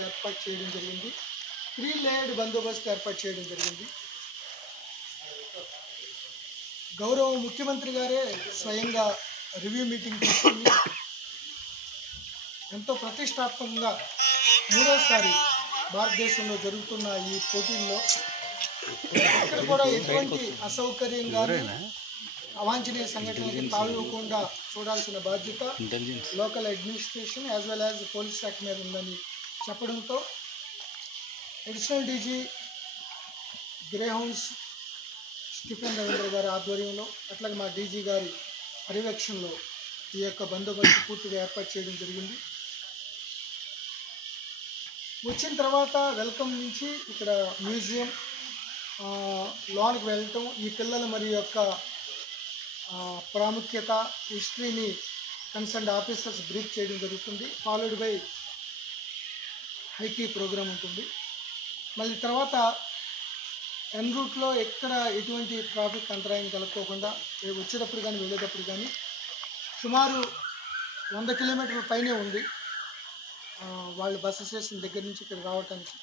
ఏర్పాటు చేయడం జరిగింది. 3 లేయర్డ్ బందోబస్తు ఏర్పాటు చేయడం జరిగింది. గౌరవ ముఖ్యమంత్రి గారే స్వయంగా రివ్యూ మీటింగ్ తీసుకుని ఎంతో ప్రతిష్టాత్మకంగా 3వసారి భారతదేశంలో జరుగుతున్న ఈ పోటీల్లో ఎక్కడ కూడా ఎటువంటి అసౌకర్యం కానీ అవాంఛనీయ సంఘటనలకు తావివ్వకుండా చూడాల్సిన బాధ్యత local administration as well as police శాఖ మీద ఉందని చెప్పడంతో additional DG Greyhounds Stephen Ravindra గారి ఆధ్వర్యంలో అట్లాగే మా డీజీ గారి పర్యవేక్షణలో ఈ యొక్క బందోబస్తు పూర్తిగా ఏర్పాటు చేయడం జరిగింది. వచ్చిన తర్వాత వెల్కమ్ నుంచి ఇక్కడ మ్యూజియం లోనికి వెళ్ళటం, ఈ పిల్లల మరి యొక్క ప్రాముఖ్యత హిస్టరీని కన్సర్న్డ్ ఆఫీసర్స్ బ్రీఫ్ చేయడం జరుగుతుంది. ఫాలోడ్ బై హైటీ ప్రోగ్రామ్ ఉంటుంది. మళ్ళీ తర్వాత ఎన్ రూట్లో ఎక్కడ ఎటువంటి ట్రాఫిక్ అంతరాయం కలుక్కోకుండా వచ్చేటప్పుడు కానీ వెళ్ళేటప్పుడు కానీ సుమారు 100 కిలోమీటర్ల పైనే ఉంది వాళ్ళు బస్సు స్టేషన్ దగ్గర నుంచి ఇక్కడ రావటానికి.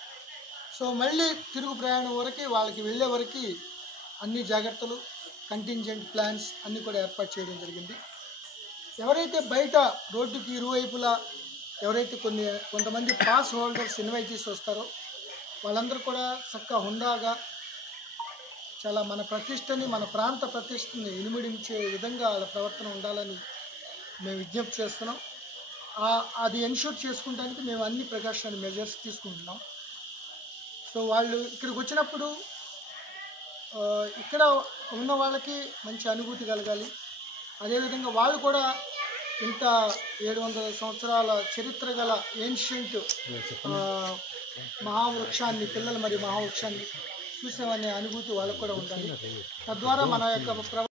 సో మళ్ళీ తిరుగు ప్రయాణం వరకు వాళ్ళకి వెళ్ళే వరకు అన్ని జాగ్రత్తలు కంటింజెంట్ ప్లాన్స్ అన్నీ కూడా ఏర్పాటు చేయడం జరిగింది. ఎవరైతే బయట రోడ్డుకి ఇరువైపులా ఎవరైతే కొంతమంది పాస్ హోల్డర్స్ ఇన్వైటీస్ వస్తారో వాళ్ళందరూ కూడా చక్కగా హుందాగా చాలా మన ప్రతిష్టని మన ప్రాంత ప్రతిష్టని ఇనుమడించే విధంగా వాళ్ళ ప్రవర్తన ఉండాలని మేము విజ్ఞప్తి చేస్తున్నాం. అది ఎన్ష్యూర్ చేసుకోవడానికి మేము అన్ని ప్రికాషనరీ మెజర్స్ తీసుకుంటున్నాం. సో వాళ్ళు ఇక్కడికి వచ్చినప్పుడు ఇక్కడ ఉన్న వాళ్ళకి మంచి అనుభూతి కలగాలి. అదేవిధంగా వాళ్ళు కూడా ఇంత 700 సంవత్సరాల చరిత్ర గల ఏన్షియంట్ మహావృక్షాన్ని పిల్లలు మరి మహావృక్షాన్ని చూసామనే అనుభూతి వాళ్ళకు కూడా ఉండాలి. తద్వారా మన యొక్క